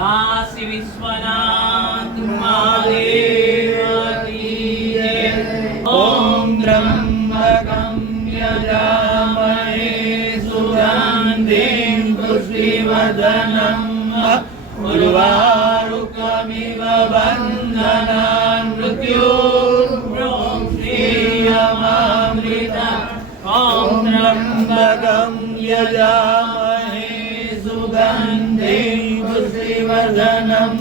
काशी विश्वनाथ महादेव की जय। ओम त्र्यंबकं यजामहे सुगंधिं पुष्टिवर्धनम् उर्वारुकमिव बन्धनान् मृत्योर्मुक्षीयमामृतम्। ॐ त्र्यंबकं यजामहे सुगन्धिं पुष्टिवर्धनम्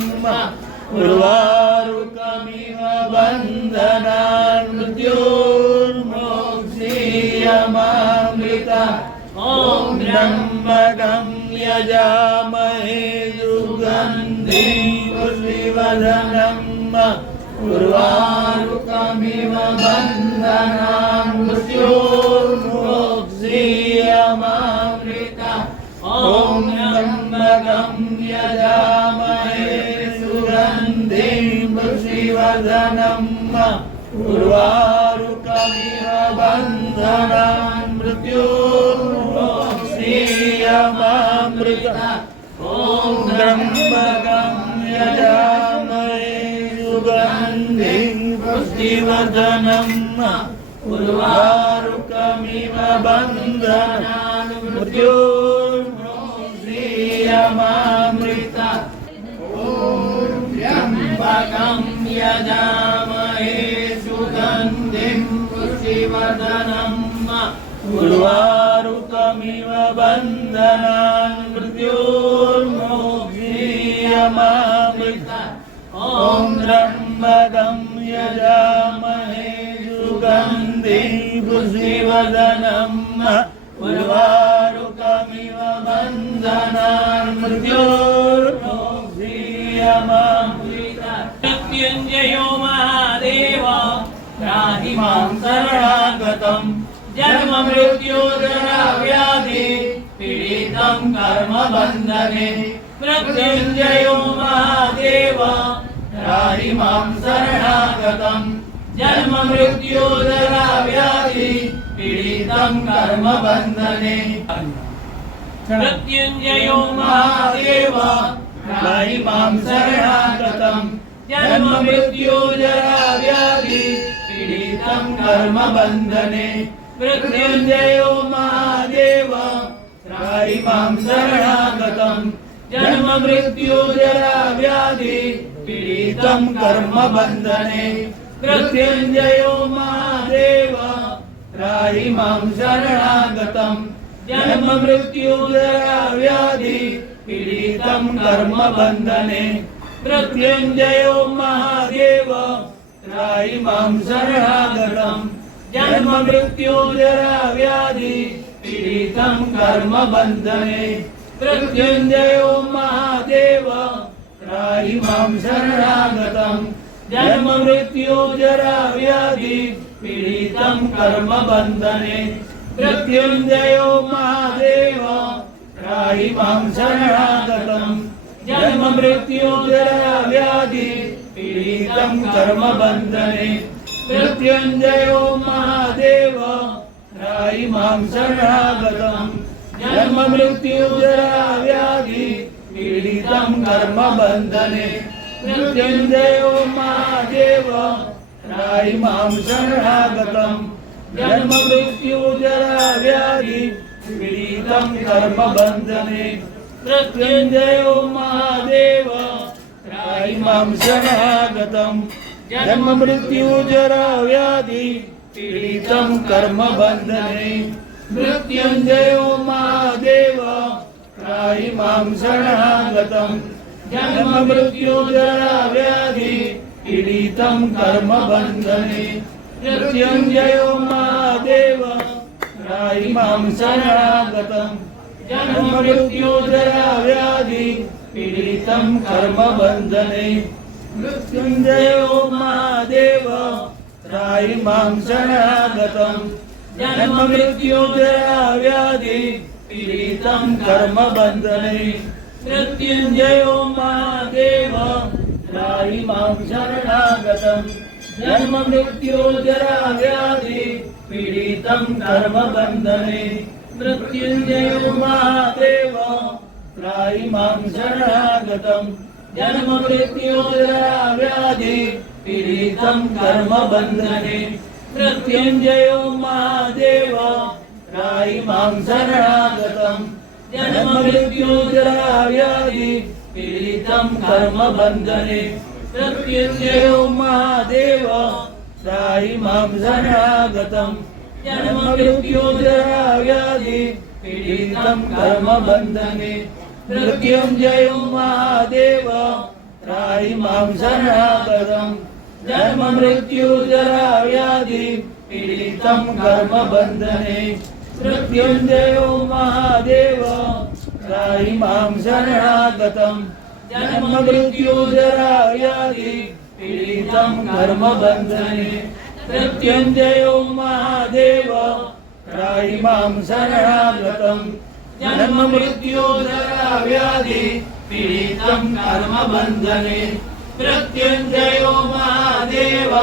उर्वारुकमिव बन्धनान् मृत्योर्मुक्षीयमामृतम्। ॐ त्र्यंबकं यजामहे सुगन्धिं पुष्टिवर्धनम् उर्वारुकमिव बन्धनान् मृत्योर्मुक्षीयमामृतम्। ॐ त्र्यंबकं यजामहे सुगन्धिं पुष्टिवर्धनम् उर्वारुकमिव बन्धनान् मृत्योर्मुक्षीयमामृतम्। ॐ त्र्यंबकं यजामहे सुगन्धिं पुष्टिवर्धनम् उर्वारुकमिव बन्धनान् मृत्योर्मुक्षीयमामृतम्। ॐ त्र्यंबकं यजामहे सुगन्धिं पुष्टिवर्धनम् उर्वारुकमिव बन्धनान् मृत्योर्मुक्षीयमामृतम्। ॐ त्र्यंबकं यजामहे सुगन्धिं पुष्टिवर्धनम् उर्वारुकमिव बन्धनान् मृत्योर्मुक्षीयमामृतम्। मृत्युञ्जयो महादेव त्राहि मां शरणागतं। जन्म मृत्यु जरा व्याधि पीडितं कर्म बन्धने। मृत्युञ्जयो महादेव त्राहि मां शरणागतं। जन्म मृत्यु जरा व्याधि पीडितं कर्म बन्धने। मृत्युञ्जयो महादेव त्राहि मां शरणागतं। जन्म मृत्यु जरा व्याधि पीडितं कर्म बन्धने। मृत्युञ्जयो महादेव त्राहि मां शरणागतं। जन्म मृत्यु जरा व्याधि पीडितं कर्म बन्धने। मृत्युञ्जयो महादेव त्राहि मां शरणागतं। जन्म मृत्यु जरा व्याधि पीडितं कर्म बन्धने। मृत्युञ्जयो महादेव त्राहि मां शरणागतं। जन्म मृत्यु जरा व्याधि पीडितं कर्म बन्धने। मृत्युञ्जयो महादेव त्राहि मां शरणागतं। जन्म मृत्यु जरा व्याधि पीडितं कर्म बन्धने। मृत्युञ्जयो महादेव त्राहि मां शरणागतं। जन्म मृत्यु जरा व्याधि पीडितं कर्म बन्धने। मृत्युञ्जयो महादेव त्राहि मां शरणागतं। जन्म मृत्यु जरा व्याधि पीडितं कर्म बन्धने। मृत्युञ्जयो महादेव त्राहि मां शरणागतं। जन्म मृत्यु जरा व्याधि पीडितं कर्म बन्धने। मृत्युञ्जयो महादेव त्राहि मां शरणागतं। जन्म मृत्यु जरा व्याधि पीडितं कर्म बन्धने। मृत्युञ्जयो महादेव त्राहि मां शरणागतं। जन्म मृत्यु जरा व्याधि पीडितं कर्म बन्धने। मृत्युञ्जयो महादेव त्राहि मां शरणागतं। जन्म मृत्यु जरा व्याधि पीडितं कर्म बन्धने। मृत्युञ्जयो महादेव त्राहि मां शरणागतं। जन्म मृत्यु जरा व्याधि पीडितं कर्म बन्धने। मृत्युञ्जयो महादेव त्राहि मां शरणागतं। जन्म मृत्यु जरा व्याधि पीडितं कर्म बन्धने। मृत्युञ्जयो महादेव त्राहि मां शरणागतं जन्म मृत्यु जरा व्याधि पीडितं कर्म बंधने मृत्युंजयो महादेव त्राहि मां शरणागतं जन्म मृत्यु जरा व्याधि पीडितं कर्म बंधने मृत्युंजयो महादेव त्राहि मां शरणागतं जन्म मृत्यु जरा व्याधि पीडितं कर्म बंधने मृत्युंजयो महादेव त्राहि मां शरणागतं जन्म मृत्यु जरा व्याधि पीडितं कर्म बंधने मृत्युंजयो महादेव त्राहि मां शरणागतं जन्म मृत्यु जरा व्याधि पीडितं कर्म बंधने मृत्युंजयो महादेव त्राहि मां शरणागतं जन्म मृत्यु जरा व्याधि पीडितं कर्म बंधने मृत्युंजयो महादेव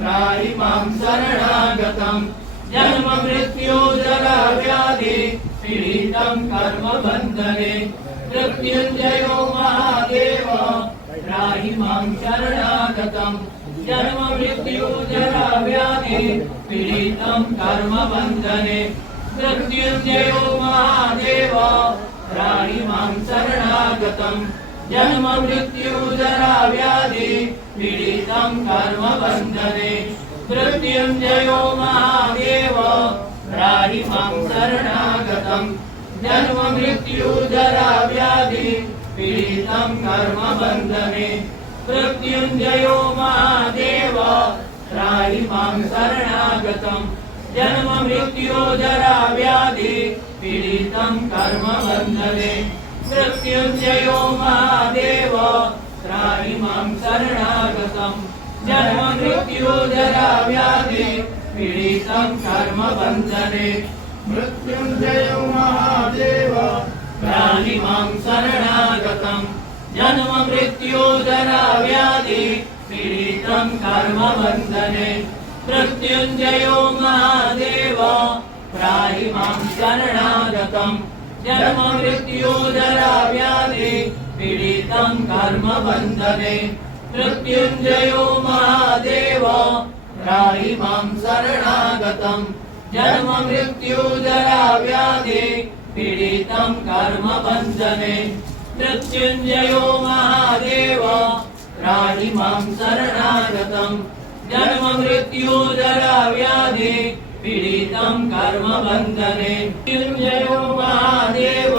त्राहि मां शरणागतं जन्म मृत्यु जरा व्याधि पीडितं कर्म बंधने मृत्युंजयो महादेव त्राहि मां शरणागतं जन्म मृत्यु जरा व्याधि पीडितं कर्म बंधने मृत्युंजयो महादेव त्राहि मां शरणागतं जन्म मृत्यु जरा व्याधि पीडितं कर्म बंधने मृत्युंजयो महादेव त्राहि मां शरणागतं जन्म मृत्यु जरा व्याधि पीडितं कर्म बंधने मृत्युंजयो महादेव त्राहि मां शरणागतं जन्म मृत्यु जरा व्याधि पीडितं कर्म बंधने मृत्युंजयो महादेव त्राहि मां शरणागतं जन्म मृत्यु जरा व्याधि पीडितं कर्म बंधने मृत्युंजयो महादेव त्राहि मां शरणागतं जन्म मृत्यु जरा व्याधि पीडितं कर्म बंधने मृत्युंजयो महादेव त्राहि मां शरणागतं जन्म मृत्यु जरा व्याधि पीडितं कर्म बंधने मृत्युंजयो महादेव त्राहि मां शरणागतं जन्म मृत्यु जरा व्याधि पीडितं कर्म बंधने मृत्युंजयो महादेव त्राहि मां शरणागतं जन्म मृत्यु जरा व्याधि पीडितं कर्म बंधने मृत्युंजयो महादेव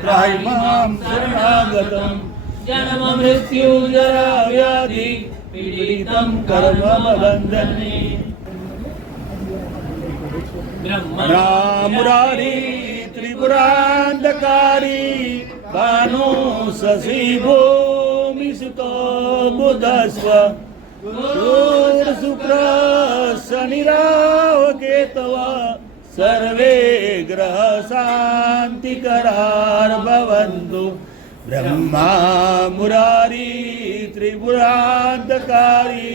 त्राहि मां शरणागतं जन्म मृत्यु जरा व्याधि पीडितं कर्म बंधने ब्रह्मा मुरारी त्रिपुरांधकारी भानु शशि भूमि सुतो बुधस्व गुरुर् शुक्र शनि राहु केतव सर्वे ग्रह शांतिकरार भवन्तु ब्रह्मा मुरारी त्रिपुरांधकारी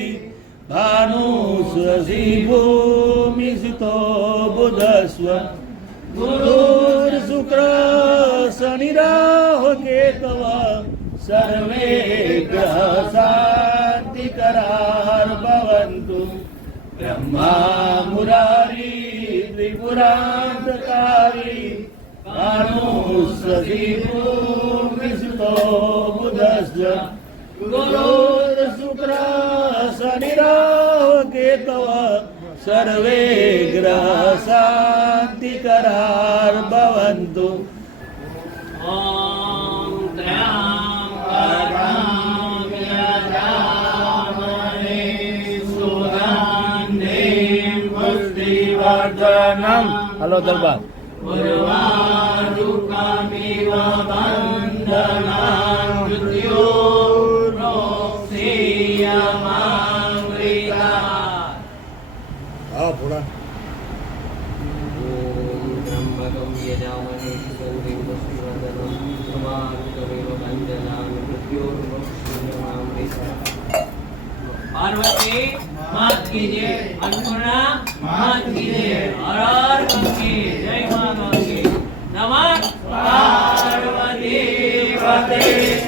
भानु शशि भूमि सुतो बुधस्व गुरुर् शुक्र शनि राहु केतव सर्वे ग्रह शांतिकरार भवन्तु ब्रह्मा मुरारी त्रिपुरांधकारी भानु शशि भूमि सुतो बुधस्व गुरुर् शुक्र शनि राहु केतव सर्वे ग्रह शांतिकरार भवन्तु ॐ त्र्यम्बकं यजामहे सुगन्धिं पुष्टिवर्धनम् हेलो दरबार उर्वारुकमिव बन्धनान् मृत्योर्मुक्षीयमामृता हाँ बोला त्र्यम्बकं यजामहे सुगन्धिं पुष्टिवर्धनं उर्वारुकमिव बन्धनान् मृत्योर्मुक्षीयमामृता। पार्वती मात कीजिए, अन्नपूर्णा मात कीजिए, हर हर गंगे, जय मां गंगे, नमः पार्वती। Thank you.